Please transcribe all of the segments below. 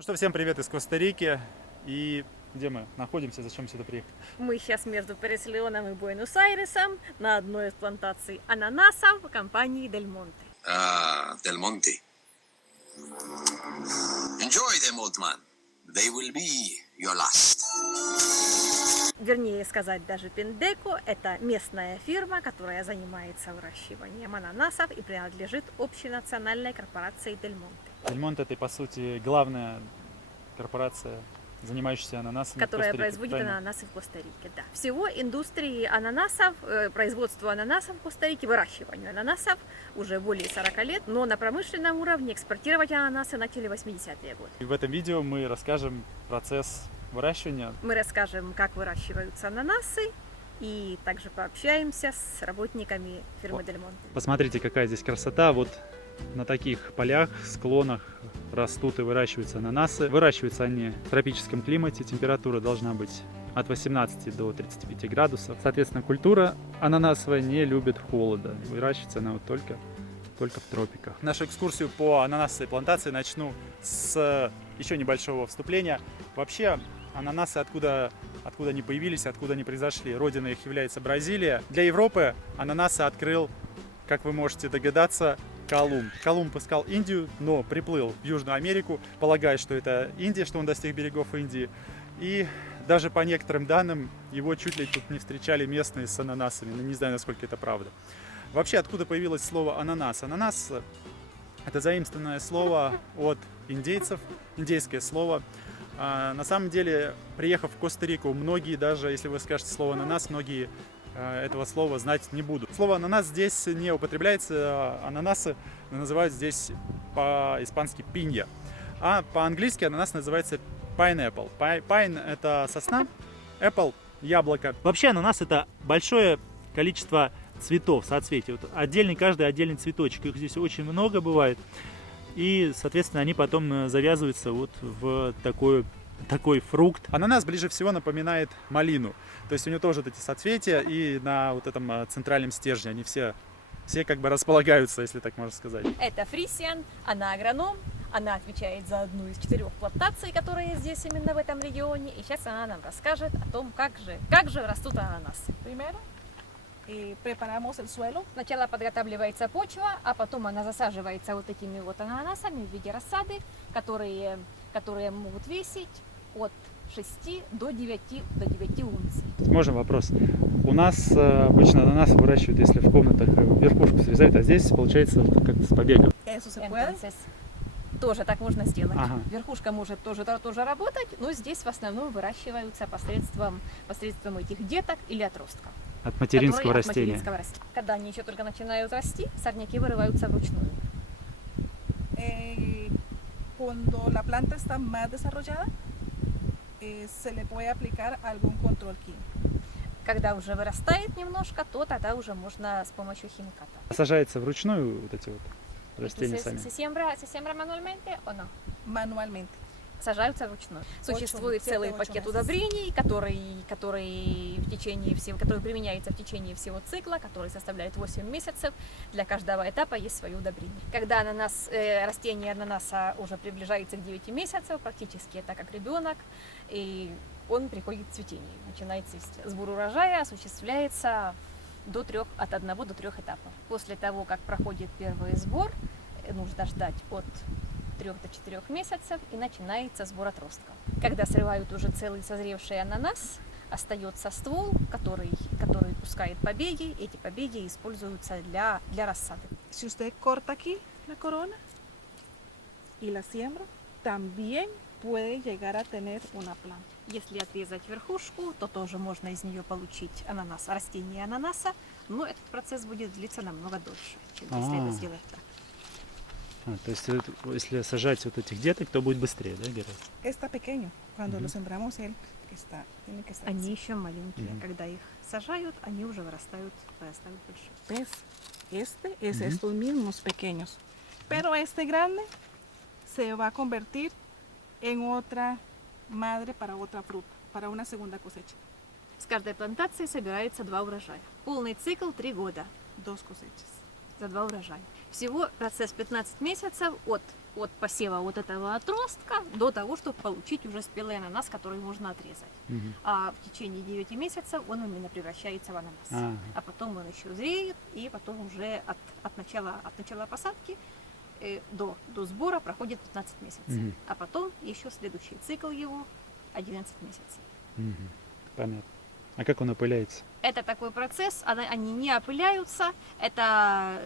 Ну что, всем привет из Коста-Рики. И где мы находимся, зачем сюда приехали? Мы сейчас между Перес-Леоном и Буэнос-Айресом на одной из плантаций ананасов компании Дель Монте. Del Monte. Enjoy them, old man. They will be your last. Вернее сказать, даже Пиндеко – это местная фирма, которая занимается выращиванием ананасов и принадлежит общенациональной корпорации Дель Монте. Дель Монте — это, по сути, главная корпорация, занимающаяся ананасами, Которая в Коста-Рике, производит правильно? ананасы в Коста-Рике, да. Всего индустрии ананасов, производству ананасов в Коста-Рике, выращиванию ананасов уже более 40 лет, но на промышленном уровне экспортировать ананасы начали в 80-е годы. И в этом видео мы расскажем процесс выращивания. Мы расскажем, как выращиваются ананасы, и также пообщаемся с работниками фирмы Дель Монте. Посмотрите, какая здесь красота. Вот на таких полях, склонах растут и выращиваются ананасы. Выращиваются они в тропическом климате. Температура должна быть от 18 до 35 градусов. Соответственно, культура ананасовая не любит холода. Выращивается она вот только в тропиках. Нашу экскурсию по ананасовой плантации начну с еще небольшого вступления. Вообще, ананасы откуда они появились, откуда они произошли. Родиной их является Бразилия. Для Европы ананасы открыл, как вы можете догадаться, Колумб. Колумб искал Индию, но приплыл в Южную Америку, полагая, что это Индия, что он достиг берегов Индии. И даже по некоторым данным его чуть ли тут не встречали местные с ананасами. Но не знаю, насколько это правда. Вообще, откуда появилось слово ананас? Ананас – это заимствованное слово от индейцев, индейское слово. На самом деле, приехав в Коста-Рику, многие, даже если вы скажете слово ананас, многие этого слова знать не будут. Слово ананас здесь не употребляется, ананасы называют здесь по-испански пинья. А по-английски ананас называется pineapple. Pine – это сосна, apple – яблоко. Вообще ананас – это большое количество цветов, соцветий. Вот каждый отдельный цветочек, их здесь очень много бывает. И, соответственно, они потом завязываются вот в такой фрукт. Ананас ближе всего напоминает малину. То есть у него тоже вот эти соцветия, и на вот этом центральном стержне они все как бы располагаются, если так можно сказать. Это Фрисиан, она агроном, она отвечает за одну из 4 плантаций, которые здесь именно в этом регионе. И сейчас она нам расскажет о том, как же растут ананасы. Primero, preparamos el suelo. Сначала подготавливается почва, а потом она засаживается вот такими вот ананасами в виде рассады, которые могут весить от 6 до 9 унций. Можно вопрос? У нас обычно ананасы выращивают, если в комнатах верхушку срезают, а здесь получается как с побегом. Eso se puede. Entonces, тоже так можно сделать. Ага. Верхушка может тоже работать, но здесь в основном выращиваются посредством этих деток или отростков. От материнского От растения. материнского растения. Когда они еще только начинают расти, сорняки вырываются вручную. Cuando la planta está más desarrollada, se le puede aplicar algún control químico. Когда уже вырастает немножко, то тогда уже можно с помощью химиката. Сажаются вручную вот эти вот растения сами. Se siembra manualmente o no? Manualmente. Сажаются вручную. Существует целый 7-8 пакет месяцев. удобрений, который применяется в течение всего цикла, который составляет 8 месяцев. Для каждого этапа есть свое удобрение. Когда растение ананаса уже приближается к 9 месяцев, практически это как ребенок, и он приходит к цветению, начинает цвести. Сбор урожая осуществляется от 1 до 3 этапов. После того, как проходит первый сбор, нужно ждать от 3 до 4 месяцев, и начинается сбор отростков. Когда срывают уже целый созревший ананас, остается ствол, который пускает побеги. Эти побеги используются для рассады. Si usted corta aquí la corona y la siembra, también puede llegar a tener una planta. Если отрезать верхушку, то тоже можно из нее получить растение ананаса, но этот процесс будет длиться намного дольше, чем если это сделать так. То есть если сажать вот этих деток, то будет быстрее, да, Гера? Está pequeño. Cuando lo sembramos él tiene que estar. Они еще маленькие. Мгм. Когда их сажают, они уже вырастают больше. ¿Ves? Este es estos mismos pequeños. Pero este grande se va a convertir en otra madre para otra fruta, para una segunda cosecha. С каждой плантации собирается 2 урожая. Полный цикл 3 года. 2 cosechas. За 2 урожая. Всего процесс 15 месяцев от от посева вот этого отростка до того, чтобы получить уже спелый ананас, который можно отрезать. Мгм. А в течение 9 месяцев он именно превращается в ананас. Ага. А потом он еще зреет, и потом уже от начала посадки до сбора проходит 15 месяцев. Мгм. А потом еще следующий цикл его 11 месяцев. Мгм. Понятно. А как он опыляется? Это такой процесс, они не опыляются, это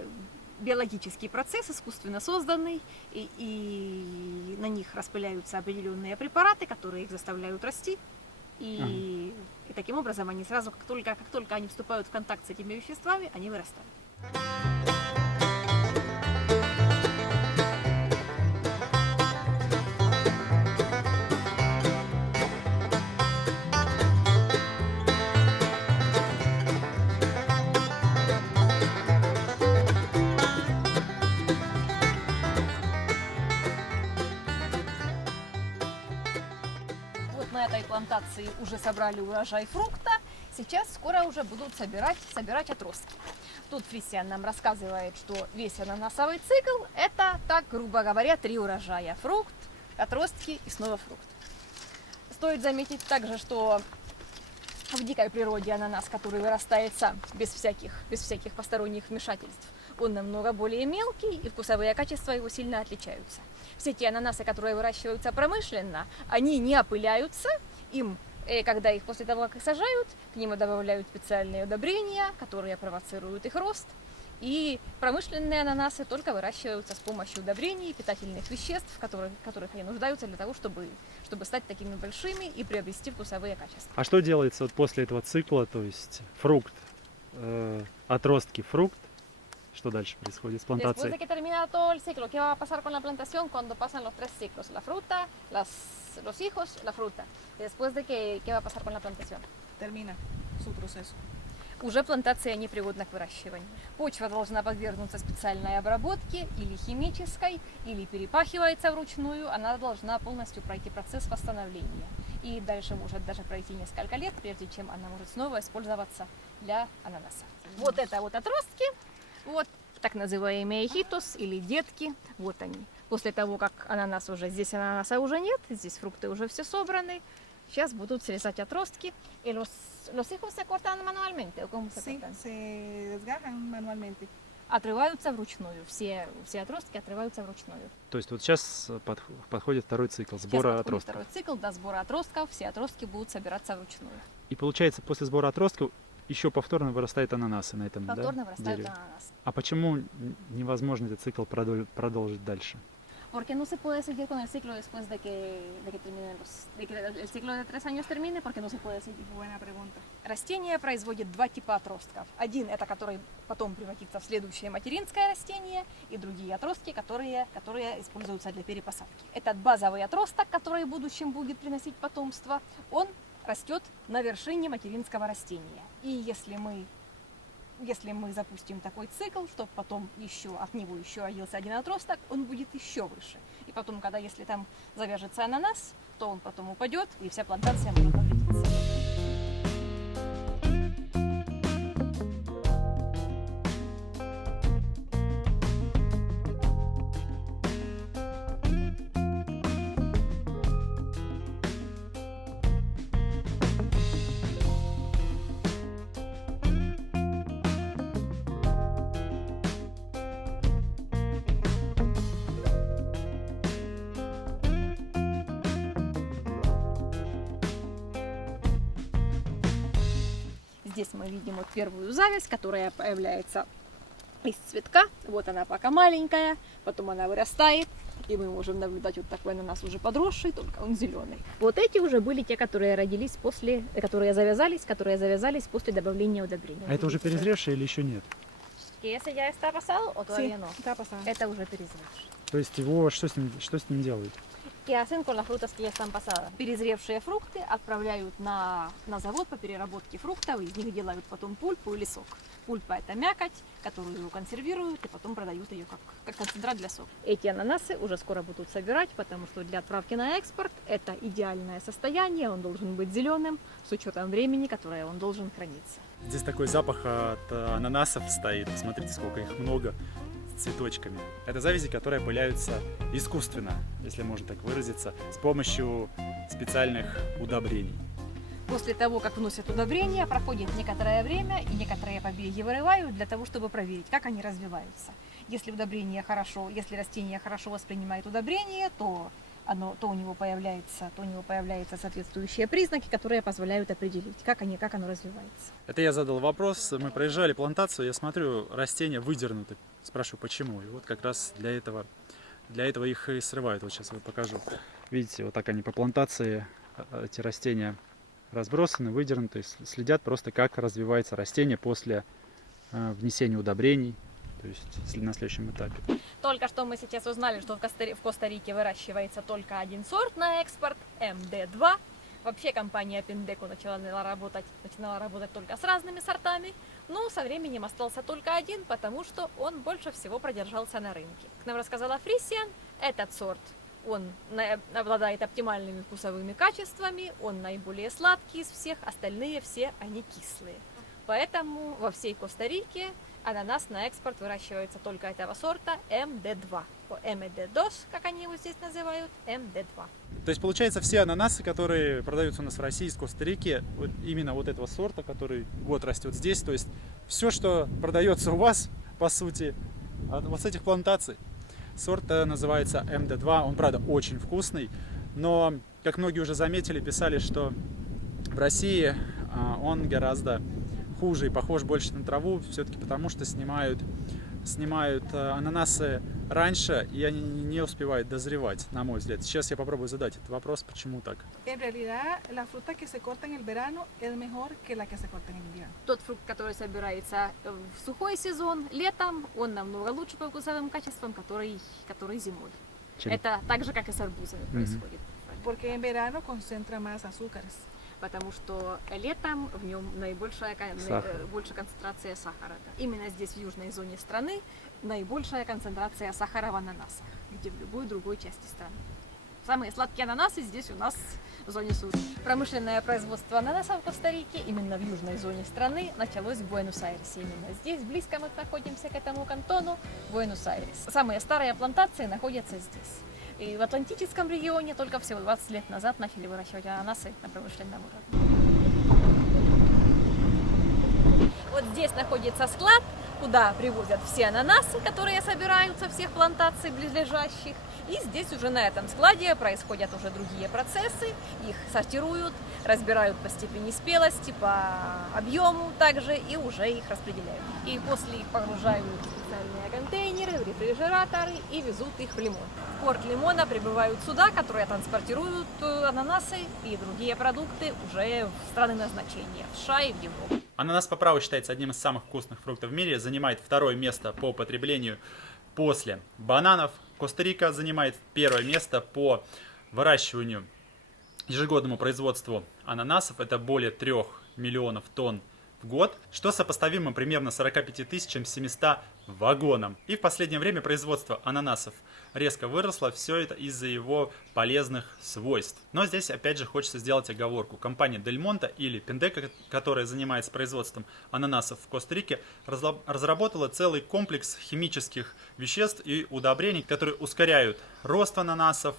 биологический процесс, искусственно созданный, и на них распыляются определенные препараты, которые их заставляют расти. И таким образом они сразу, как только они вступают в контакт с этими веществами, они вырастают. Вот на этой плантации уже собрали урожай фрукта. Сейчас скоро уже будут собирать отростки. Тут Фрисиан нам рассказывает, что весь ананасовый цикл – это, так грубо говоря, 3 урожая. Фрукт, отростки и снова фрукт. Стоит заметить также, что в дикой природе ананас, который вырастает сам, без всяких посторонних вмешательств, он намного более мелкий, и вкусовые качества его сильно отличаются. Все те ананасы, которые выращиваются промышленно, они не опыляются, когда их после того, как их сажают, к ним добавляют специальные удобрения, которые провоцируют их рост. И промышленные ананасы только выращиваются с помощью удобрений и питательных веществ, в которых они нуждаются для того, чтобы стать такими большими и приобрести вкусовые качества. А что делается вот после этого цикла, то есть фрукт, отростки, фрукт? Что дальше происходит с Después de плантацией? que termina todo el ciclo, ¿qué va a pasar con la plantación cuando pasan los 3 ciclos? La fruta, los hijos, la fruta. Después de que, ¿qué va a pasar con la plantación? Termina su proceso. Уже плантация непригодна к выращиванию. Почва должна подвергнуться специальной обработке, или химической, или перепахивается вручную. Она должна полностью пройти процесс восстановления. И дальше может даже пройти несколько лет, прежде чем она может снова использоваться для ананаса. Вот это вот отростки, вот так называемые хитос или детки, вот они. После того, как здесь ананаса уже нет, здесь фрукты уже все собраны, сейчас будут срезать отростки. И los hijos se cortan manualmente, ¿o cómo se Sí, cortan? se desgajan manualmente. Отрываются вручную, все отростки отрываются вручную. То есть вот сейчас подходит второй цикл Сейчас сбора подходит отростков. второй цикл до сбора отростков, все отростки будут собираться вручную. И получается, после сбора отростков еще повторно вырастают ананасы на этом Повторно вырастают дереве. ананасы. А почему невозможно этот цикл продолжить дальше? Porque no se puede seguir con el ciclo después de que el ciclo de 3 años termine, porque no se puede seguir. Buena pregunta. Растение производит 2 типа отростков. Один это который потом превратится в следующее материнское растение, и другие отростки, которые используются для перепосадки. Этот базовый отросток, который в будущем будет приносить потомство, он растет на вершине материнского растения. И если мы запустим такой цикл, чтобы потом от него еще родился один отросток, он будет еще выше. И потом, если там завяжется ананас, то он потом упадет, и вся плантация может повредиться. Здесь мы видим вот первую зависть, которая появляется из цветка. Вот она пока маленькая, потом она вырастает, и мы можем наблюдать вот такой ананас уже подросший, только он зеленый. Вот эти уже были те, которые завязались после добавления удобрений. А это уже перезревшие или еще нет? Ese ya está pasado o todavía no? Está pasando. Это уже перезревший. То есть его что с ним делают? ¿Qué hacen con las frutas que ya están pasadas? Перезревшие фрукты отправляют на завод по переработке фруктов, из них делают потом пульпу или сок. Пульпа – это мякоть, которую консервируют и потом продают ее как концентрат для сока. Эти ананасы уже скоро будут собирать, потому что для отправки на экспорт это идеальное состояние, он должен быть зеленым с учетом времени, которое он должен храниться. Здесь такой запах от ананасов стоит. Смотрите, сколько их много. цветочками. Это завязи, которые опыляются искусственно, если можно так выразиться, с помощью специальных удобрений. После того, как вносят удобрения, проходит некоторое время, и некоторые побеги вырывают для того, чтобы проверить, как они развиваются. Если растение хорошо воспринимает удобрения, то у него появляются соответствующие признаки, которые позволяют определить, как оно развивается. Это я задал вопрос. Мы проезжали плантацию, я смотрю, растения выдернуты. Спрашиваю, почему? И вот как раз для этого их и срывают. Вот сейчас я покажу. Видите, вот так они по плантации, эти растения разбросаны, выдернуты, следят просто, как развивается растение после внесения удобрений, то есть на следующем этапе. Только что мы сейчас узнали, что в Коста-Рике выращивается только один сорт на экспорт – МД2. Вообще компания Pendeco начинала работать только с разными сортами, но со временем остался только один, потому что он больше всего продержался на рынке. Как нам рассказала Фрисиан, этот сорт он обладает оптимальными вкусовыми качествами, он наиболее сладкий из всех, остальные все они кислые. Поэтому во всей Коста-Рике ананас на экспорт выращивается только этого сорта МД2. МД2, как они его здесь называют, МД2. То есть получается, все ананасы, которые продаются у нас в России, из Коста-Рики, вот именно вот этого сорта, который год растет здесь, то есть все, что продается у вас, по сути, вот с этих плантаций. Сорт называется МД2, он, правда, очень вкусный, но, как многие уже заметили, писали, что в России он гораздо хуже и похож больше на траву, все-таки потому что снимают ананасы раньше, и они не успевают дозревать, на мой взгляд. Сейчас я попробую задать этот вопрос, почему так. En realidad, la fruta que se corta en el verano es mejor que la que se corta en el invierno. Тот фрукт, который собирается в сухой сезон, летом, он намного лучше по вкусовым качествам, который зимой. Это так же, как и с арбузами происходит. Porque en verano concentra más azúcares. Потому что летом в нем больше концентрация сахара. Именно здесь, в южной зоне страны, наибольшая концентрация сахара в ананасах, где в любой другой части страны. Самые сладкие ананасы здесь у нас в зоне Сур. Промышленное производство ананасов в Коста-Рике именно в южной зоне страны началось в Буэнос-Айресе. Именно здесь, близко мы находимся к этому кантону, Буэнос-Айрес. Самые старые плантации находятся здесь. И в Атлантическом регионе только всего 20 лет назад начали выращивать ананасы на промышленном уровне. Вот здесь находится склад, куда привозят все ананасы, которые собираются всех плантаций близлежащих. И здесь уже на этом складе происходят уже другие процессы. Их сортируют, разбирают по степени спелости, по объему также, и уже их распределяют. И после их погружают в специальные контейнеры, в рефрижераторы и везут их в Лимон. В порт Лимона прибывают суда, которые транспортируют ананасы и другие продукты уже в страны назначения, в США и в Европу. Ананас по праву считается одним из самых вкусных фруктов в мире, занимает второе место по потреблению после бананов. Коста-Рика занимает первое место по выращиванию, ежегодному производству ананасов. Это более 3 миллионов тонн в год, что сопоставимо примерно 45 700 вагонам. И в последнее время производство ананасов резко выросло, все это из-за его полезных свойств. Но здесь опять же хочется сделать оговорку. Компания Дель Монте или Pendeco, которая занимается производством ананасов в Коста-Рике, разработала целый комплекс химических веществ и удобрений, которые ускоряют рост ананасов,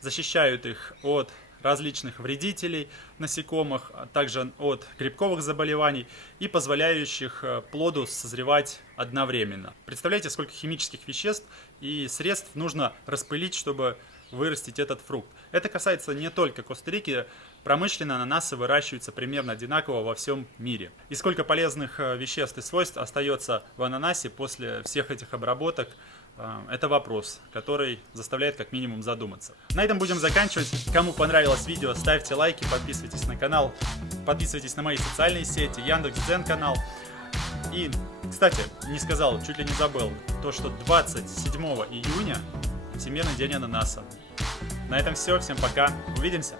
защищают их от различных вредителей, насекомых, а также от грибковых заболеваний и позволяющих плоду созревать одновременно. Представляете, сколько химических веществ и средств нужно распылить, чтобы вырастить этот фрукт. Это касается не только Коста-Рики, промышленно ананасы выращиваются примерно одинаково во всем мире. И сколько полезных веществ и свойств остается в ананасе после всех этих обработок, это вопрос, который заставляет как минимум задуматься. На этом будем заканчивать. Кому понравилось видео, ставьте лайки, подписывайтесь на канал, подписывайтесь на мои социальные сети, Яндекс.Дзен канал. И, кстати, не сказал, чуть ли не забыл, то, что 27 июня Всемирный день ананаса. На этом все, всем пока, увидимся!